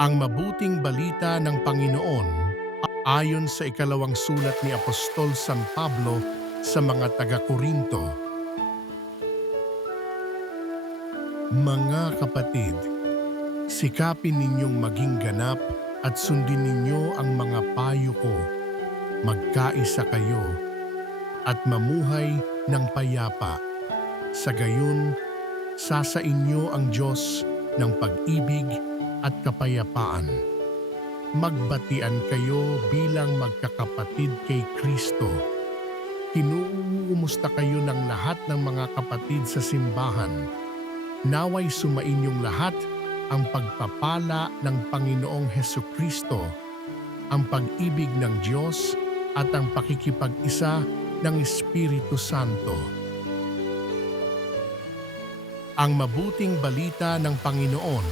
Ang mabuting balita ng Panginoon ayon sa ikalawang sulat ni Apostol San Pablo sa mga taga-Korinto. Mga kapatid, sikapin ninyong maging ganap at sundin ninyo ang mga payo ko. Magkaisa kayo at mamuhay ng payapa. Sa gayon, sasainyo ang Diyos ng pag-ibig at kapayapaan. Magbatian kayo bilang magkakapatid kay Kristo. Kinuumusta kayo ng lahat ng mga kapatid sa simbahan. Naway sumainyong lahat ang pagpapala ng Panginoong Hesukristo, ang pag-ibig ng Diyos at ang pakikipag-isa ng Espiritu Santo. Ang mabuting balita ng Panginoon